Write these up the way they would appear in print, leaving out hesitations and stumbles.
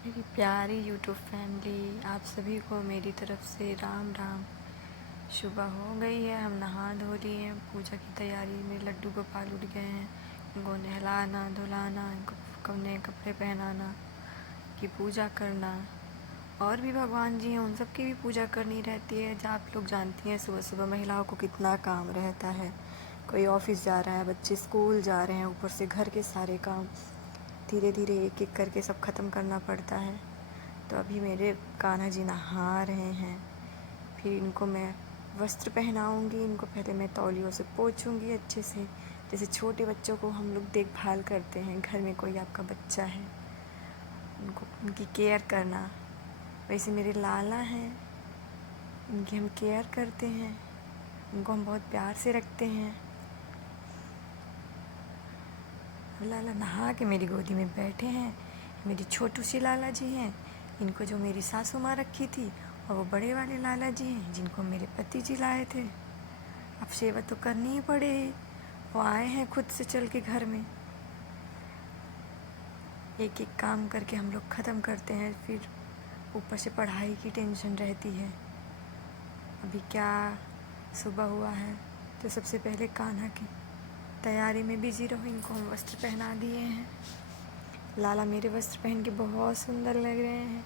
मेरी प्यारी YouTube family, आप सभी को मेरी तरफ से राम राम। सुबह हो गई है, हम नहा धो लिए हैं, पूजा की तैयारी में लड्डू गोपाल उठ गए हैं। इनको नहलाना धुलाना, इनको नए कपड़े पहनाना, की पूजा करना। और भी भगवान जी हैं, उन सब की भी पूजा करनी रहती है। जहाँ आप लोग जानती हैं सुबह सुबह महिलाओं को कितना काम रहता है। कोई ऑफिस जा रहा है, बच्चे स्कूल जा रहे हैं, ऊपर से घर के सारे काम धीरे धीरे एक एक करके सब ख़त्म करना पड़ता है। तो अभी मेरे कान्हा जी नहा रहे हैं, फिर इनको मैं वस्त्र पहनाऊंगी। इनको पहले मैं तौलियों से पोंछूंगी अच्छे से, जैसे छोटे बच्चों को हम लोग देखभाल करते हैं। घर में कोई आपका बच्चा है, उनको उनकी केयर करना, वैसे मेरे लाला हैं, इनकी हम केयर करते हैं। उनको हम बहुत प्यार से रखते हैं। लाला नहा के मेरी गोदी में बैठे हैं। मेरी छोटू सी लाला जी हैं, इनको जो मेरी सासू माँ रखी थी, और वो बड़े वाले लाला जी हैं जिनको मेरे पति जी लाए थे। अब सेवा तो करनी ही पड़ेगी, वो आए हैं खुद से चल के घर में। एक एक काम करके हम लोग ख़त्म करते हैं, फिर ऊपर से पढ़ाई की टेंशन रहती है। अभी क्या सुबह हुआ है, तो सबसे पहले कान्हा की तैयारी में बिजी रहो। इनको हम वस्त्र पहना दिए हैं। लाला मेरे वस्त्र पहन के बहुत सुंदर लग रहे हैं।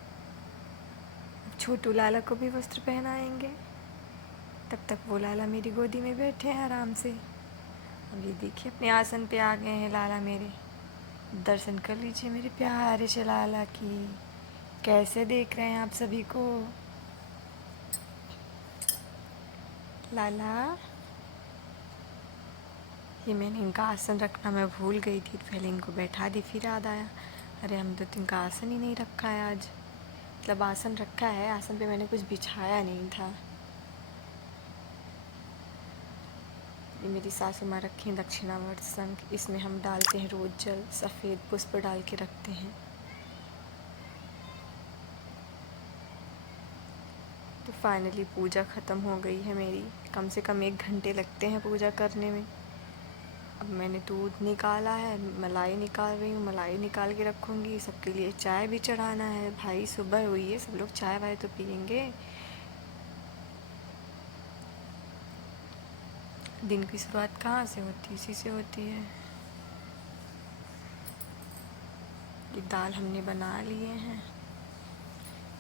अब छोटू लाला को भी वस्त्र पहनाएंगे। तब तक वो लाला मेरी गोदी में बैठे हैं आराम से। अब ये देखिए अपने आसन पे आ गए हैं लाला मेरे। दर्शन कर लीजिए मेरे प्यारे से लाला की। कैसे देख रहे हैं आप सभी को। लाला, ये मैंने इनका आसन रखना मैं भूल गई थी, पहले इनको बैठा दी, फिर याद आया अरे हम तो इनका आसन ही नहीं रखा है आज। मतलब आसन रखा है, आसन पे मैंने कुछ बिछाया नहीं था। ये मेरी सासू माँ रखी हैं दक्षिणावर्त शंख, इसमें हम डालते हैं रोज जल, सफ़ेद पुष्प डाल के रखते हैं। तो फाइनली पूजा ख़त्म हो गई है मेरी। कम से कम 1 घंटे लगते हैं पूजा करने में। अब मैंने दूध निकाला है, मलाई निकाल रही हूँ, मलाई निकाल के रखूँगी। सबके लिए चाय भी चढ़ाना है। भाई सुबह हुई है, सब लोग चाय वाय तो पियेंगे। दिन की शुरुआत कहाँ से होती है, इसी से होती है। ये दाल हमने बना लिए हैं।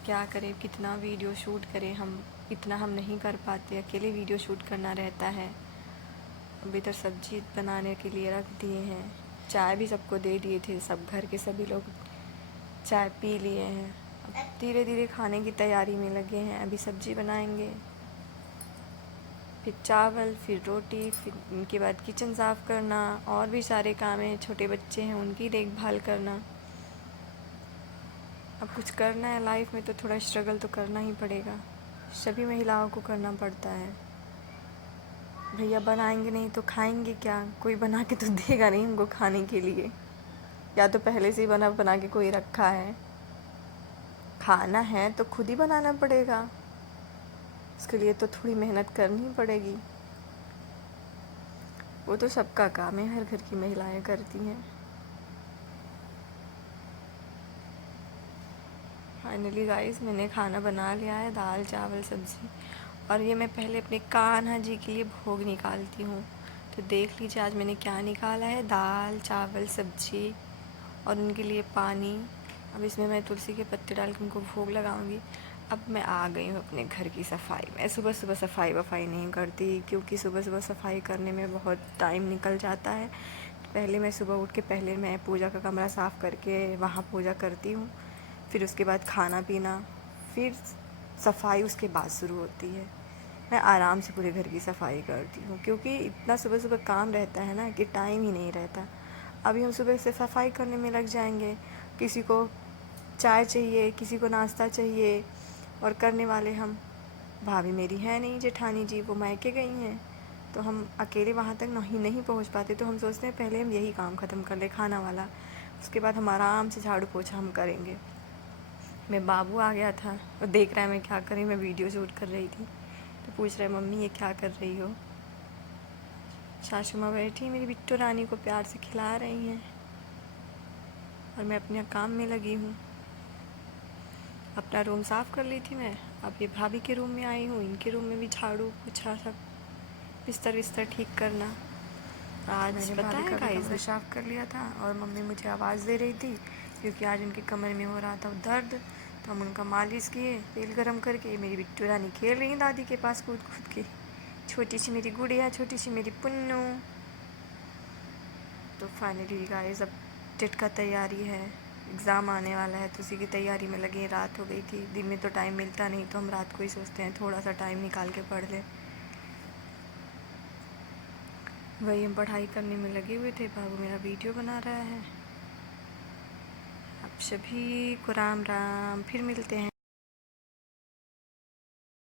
क्या करें, कितना वीडियो शूट करें, हम इतना हम नहीं कर पाते, अकेले वीडियो शूट करना रहता है। अब इधर सब्जी बनाने के लिए रख दिए हैं। चाय भी सबको दे दिए थे, सब घर के सभी लोग चाय पी लिए हैं। अब धीरे धीरे खाने की तैयारी में लगे हैं। अभी सब्जी बनाएंगे, फिर चावल, फिर रोटी, फिर उनके बाद किचन साफ़ करना, और भी सारे काम हैं। छोटे बच्चे हैं, उनकी देखभाल करना। अब कुछ करना है लाइफ में तो थोड़ा स्ट्रगल तो करना ही पड़ेगा, सभी महिलाओं को करना पड़ता है। भैया बनाएंगे नहीं तो खाएंगे क्या, कोई बना के तो देगा नहीं हमको खाने के लिए, या तो पहले से ही बना बना के कोई रखा है। खाना है तो खुद ही बनाना पड़ेगा, उसके लिए तो थोड़ी मेहनत करनी पड़ेगी। वो तो सबका काम है, हर घर की महिलाएं करती हैं। फाइनली गाइस मैंने खाना बना लिया है, दाल चावल सब्ज़ी। और ये मैं पहले अपने कान्हा जी के लिए भोग निकालती हूँ। तो देख लीजिए आज मैंने क्या निकाला है, दाल चावल सब्ज़ी और उनके लिए पानी। अब इसमें मैं तुलसी के पत्ते डाल के उनको भोग लगाऊंगी। अब मैं आ गई हूँ अपने घर की सफाई में। सुबह सुबह सफाई वफाई नहीं करती, क्योंकि सुबह सुबह सफाई करने में बहुत टाइम निकल जाता है। पहले मैं सुबह उठ के पहले मैं पूजा का कमरा साफ़ करके वहाँ पूजा करती हूँ, फिर उसके बाद खाना पीना, फिर सफाई उसके बाद शुरू होती है। मैं आराम से पूरे घर की सफाई करती हूँ, क्योंकि इतना सुबह सुबह काम रहता है ना कि टाइम ही नहीं रहता। अभी हम सुबह से सफाई करने में लग जाएंगे, किसी को चाय चाहिए, किसी को नाश्ता चाहिए, और करने वाले हम। भाभी मेरी है नहीं, जेठानी जी वो मायके गई हैं, तो हम अकेले वहाँ तक नहीं पहुँच पाते। तो हम सोचते हैं पहले हम यही काम ख़त्म कर ले, खाना वाला, उसके बाद हम आराम से झाड़ू पोछा हम करेंगे। मैं बाबू आ गया था, वो देख रहा है मैं क्या कर रही, मैं वीडियो शूट कर रही थी, तो पूछ रहा है मम्मी ये क्या कर रही हो। सासू माँ बैठी मेरी बिट्टू रानी को प्यार से खिला रही हैं, और मैं अपने काम में लगी हूँ। अपना रूम साफ़ कर ली थी मैं। अब ये भाभी के रूम में आई हूँ, इनके रूम में भी झाड़ू पोछा सब बिस्तर विस्तर ठीक करना। आज मैंने पता है गाइस कमरा साफ़ कर लिया था और मम्मी मुझे आवाज़ दे रही थी क्योंकि आज उनके कमर में हो रहा था दर्द, तो हम उनका मालिश किए तेल गरम करके। मेरी बिट्टू रानी खेल रही दादी के पास कूद कूद के, छोटी सी मेरी गुड़िया, छोटी सी मेरी पुन्नू। तो फाइनली गाइस अब टेट का तैयारी है, एग्ज़ाम आने वाला है तो उसी की तैयारी में लगे। रात हो गई थी, दिन में तो टाइम मिलता नहीं तो हम रात को ही सोचते हैं थोड़ा सा टाइम निकाल के पढ़ लें। वही हम पढ़ाई करने में लगे हुए थे, बाबू मेरा वीडियो बना रहा है। आप सभी को राम राम, फिर मिलते हैं।